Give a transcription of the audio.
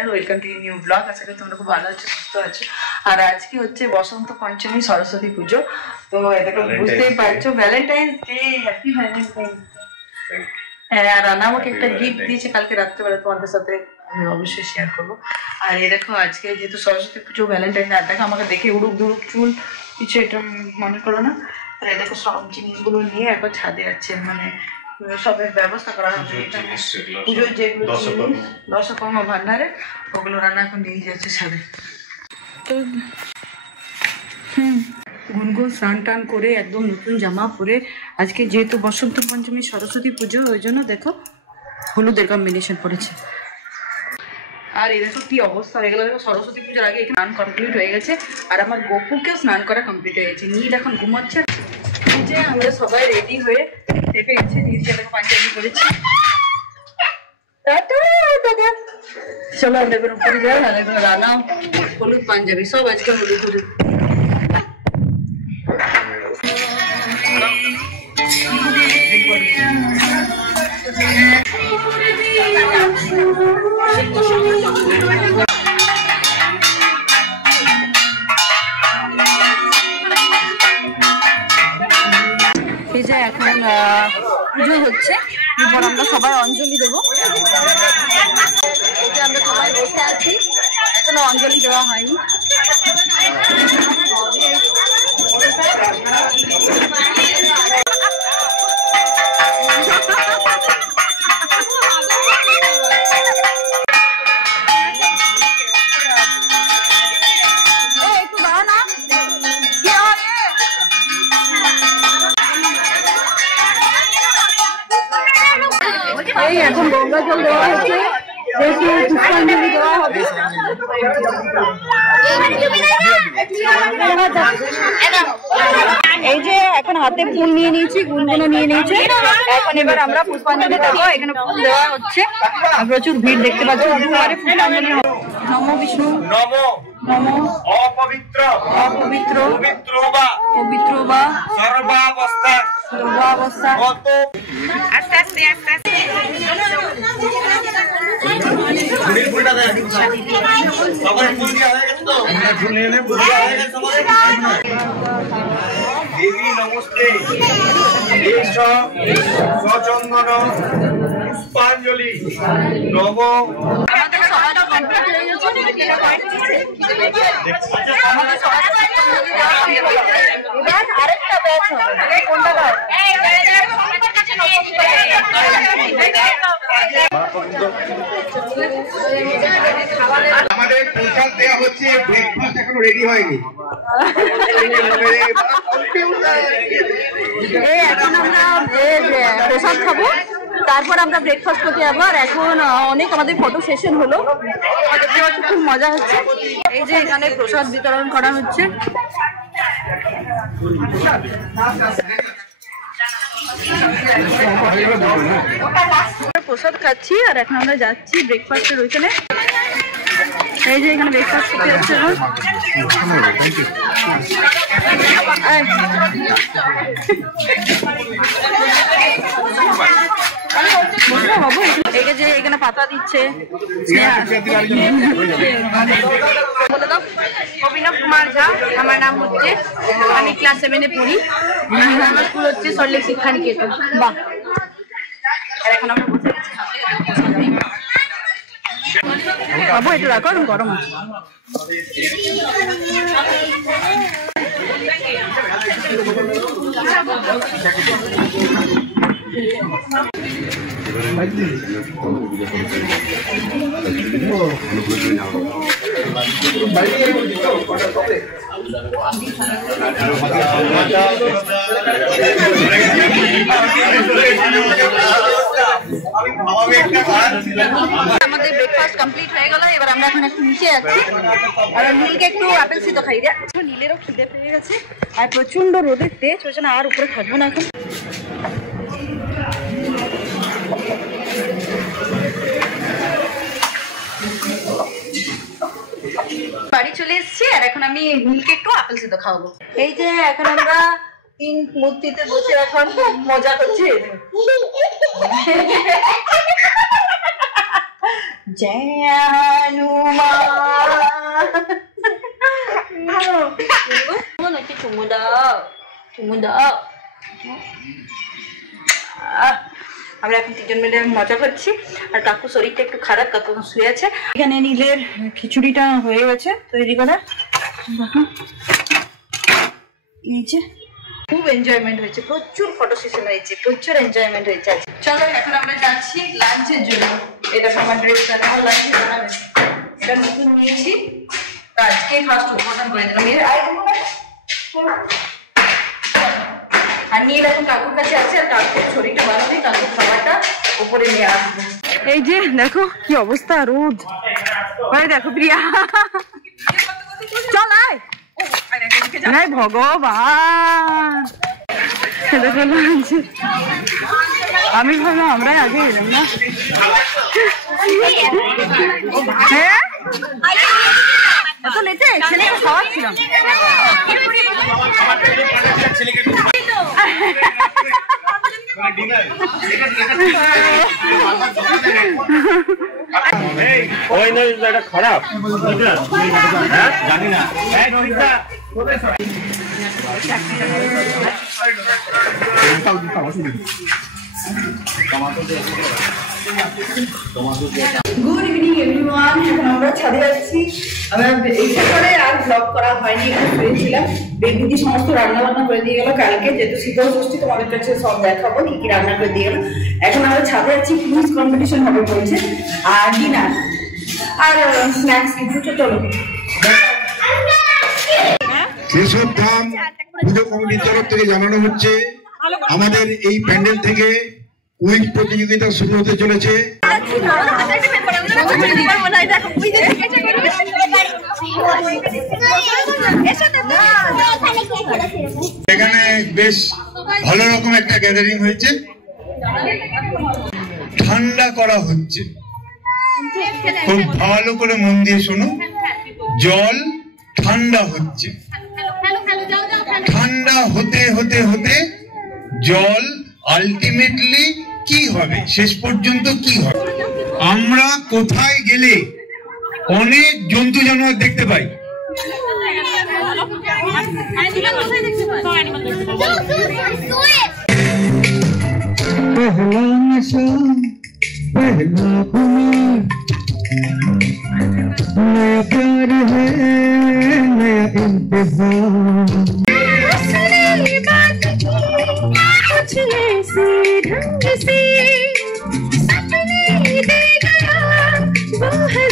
Channel, welcome to new blog. আশা করি তোমরা খুব ভালো আছো, সুস্থ আছো। আর আজকে হচ্ছে বসন্ত পঞ্চমী, সরস্বতী পুজো। তো এটাকে বুঝতেই পারছো, Valentine's day, happy Valentine's day. হ্যাঁ, আর রানা আমাকে একটা গিফট দিয়েছে কালকে রাত্রেবেলা, তোমাদের সাথে আমি অবশ্যই শেয়ার করবো। আর এই দেখো আজকে যেহেতু সরস্বতী পুজো, ভ্যালেন্টাইন ডে, আর দেখো আমাকে দেখে উড়ুক ধুরুক চুল, কিছু এটা মনে করো না। তো এই দেখো সব জিনিসগুলো নিয়ে একবার ছাদে যাচ্ছে, মানে সবের ব্যবস্থা করা হবে। পুজোর যেগুলো দশকর্মা ভান্ডারে, ওগুলো রান্না এখন নিয়ে যাচ্ছে ছাদে। তো গুনগুন স্নান টান করে একদম নতুন জামা পরে, আজকে যেহেতু বসন্ত পঞ্চমী সরস্বতী পুজো, ওই জন্য দেখো হলুদের কম্বিনেশন পড়েছে। আর এই দেখো কি অবস্থা হয়ে গেল। দেখো সরস্বতী পুজোর আগে স্নান কমপ্লিট হয়ে গেছে, আর আমার গপুকেও স্নান করা কমপ্লিট হয়ে গেছে। নীল এখন ঘুমাচ্ছে। যে আমরা সবাই রেডি হয়ে থেকে গেছে, নীলকে দেখো পাঞ্জাবি করেছি। চলো আমরা এবার উপরে যাই। আর এখন রানা হলুদ পাঞ্জাবি, সব আজকে হলুদ হলুদ। এই যে এখন পুজো হচ্ছে, এরপর আমরা সবাই অঞ্জলি দেবো। এই যে আমরা সবাই বসে আছি, এখনো অঞ্জলি দেওয়া হয়নি। এই এখন গঙ্গা জল দেওয়া হচ্ছে, পুষ্পাঞ্জলি দেওয়া হবে। এই যে এখন হাতে ফুল নিয়ে নিয়েছি, গুনগুনো নিয়ে নিয়েছে। এখন এবার আমরা পুষ্পাঞ্জলি দেবো। এখানে ফুল দেওয়া হচ্ছে, প্রচুর ভিড় দেখতে পাচ্ছি। পুষ্পাঞ্জলি হবে। নম বিষ্ণু, নম নম অপবিত্র অপবিত্র পবিত্র বা পবিত্র বা সর্বাবস্থা সর্বাবস্থা। আস্তে আস্তে আস্তে আস্তে দেবী নমস্তে, সচন্দন পুষ্পাঞ্জলি নম। আমাদের সবাই কমপ্লিট হয়ে গেছে। আরেকটা ব্যাচ হবে, কোনটা ব্যাচ? আমাদের প্রসাদ দেওয়া হচ্ছে, ব্রেকফাস্ট এখনো রেডি হয়নি। এখন আমরা প্রসাদ খাবো, তারপর আমরা ব্রেকফাস্ট করতে যাবো। আর এখন অনেক আমাদের ফটো সেশন হলো, খুব মজা হচ্ছে। এই যে এখানে প্রসাদ বিতরণ করা হচ্ছে। প্রসাদ খাচ্ছি, আর এখন আমরা যাচ্ছি ব্রেকফাস্টের ওইখানে। এই যে এখানে ব্রেকফাস্ট করতে যাচ্ছে এখন। এখানে পাতা দিচ্ছে। বলে দাও। অভিনব কুমার ঝা আমার নাম হচ্ছে, আমি ক্লাস 7-এ পড়ি। আমার স্কুল হচ্ছে সল্টলেক শিক্ষা নিকেতন। বাহ। আর এখন আমরা বসে আছি, খাবো। একটু রাখো, গরম আছে। আমাদের ব্রেকফাস্ট কমপ্লিট হয়ে গেল। এবার আমরা এখন একটু নিচে যাচ্ছি, আর নীলকে একটু আপেল সিদ্ধ খাই রে। নীলেরও খিদে পেয়ে গেছে, আর প্রচন্ড রোদের তেজ হচ্ছে না, আর উপরে থাকবো না এখন। বাড়ি চলে এসেছি, আর এখন আমি নীলকে একটু আপেল সিদ্ধ খাওয়াবো। এই যে এখন আমরা 3 মূর্তিতে বসে এখন মজা করছি। जय हनुमान নাকি চুমু দাও আমরা এখন তিনজন মিলে মজা করছি আর কাকু শরীরটা একটু খারাপ, কাকু শুয়ে আছে। এখানে নীলের খিচুড়িটা হয়ে গেছে তৈরি করা, এই যে খুব এনজয়মেন্ট হয়েছে, প্রচুর ফটো সেশন হয়েছে, প্রচুর এনজয়মেন্ট হয়েছে। চলো এখন আমরা যাচ্ছি লাঞ্চের জন্য। এটা আমার ড্রেসটা আমার লাঞ্চে বানাবে, এটা নতুন নিয়েছি, আজকে ফার্স্ট উদ্বোধন করে দিলাম। আর নিয়ে এখন কাকুর কাছে আছে, আর কাকুর শরীরটা ভালো নেই, কাকুর খাবারটা উপরে নিয়ে আসবো। এই যে দেখো কি অবস্থা, রোদ। দেখো প্রিয়া, চল আয়। নাই ভগবান, দেখো লাঞ্চ। আমি ভাবলাম আমরাই আগে এলাম না। হ্যাঁ এত লেটে ছেলেকে খাওয়াচ্ছিলাম। খারাপ জানি না। গুড ইভিনিং এভরিওয়ান, এখন আমরা ছাদে যাচ্ছি। আমরা এইটা করে আর ব্লগ করা হয়নি, একটু শুয়েছিলাম। বেবিদি সমস্ত রান্না বান্না করে দিয়ে গেল কালকে, যেহেতু শীতল ষষ্ঠী তোমাদের কাছে সব দেখাবো কি কি রান্না করে দিয়ে গেল। এখন আমরা ছাদে যাচ্ছি, কুইজ কম্পিটিশন হবে বলছে, আর ডিনার আর স্ন্যাক্স কিছু। চলো কেশবধাম পুজো কমিটির তরফ থেকে জানানো হচ্ছে আমাদের এই প্যান্ডেল থেকে কুইজ প্রতিযোগিতা শুরু হতে চলেছে। এখানে বেশ ভালো রকম একটা গ্যাদারিং হয়েছে, ঠান্ডা করা হচ্ছে, খুব ভালো করে মন দিয়ে শোনো। জল ঠান্ডা হচ্ছে, ঠান্ডা হতে হতে হতে জল আলটিমেটলি কি হবে, শেষ পর্যন্ত কি হবে? আমরা কোথায় গেলে অনেক জন্তু জানোয়ার দেখতে পাই? ढंग से सपने दे गया वो है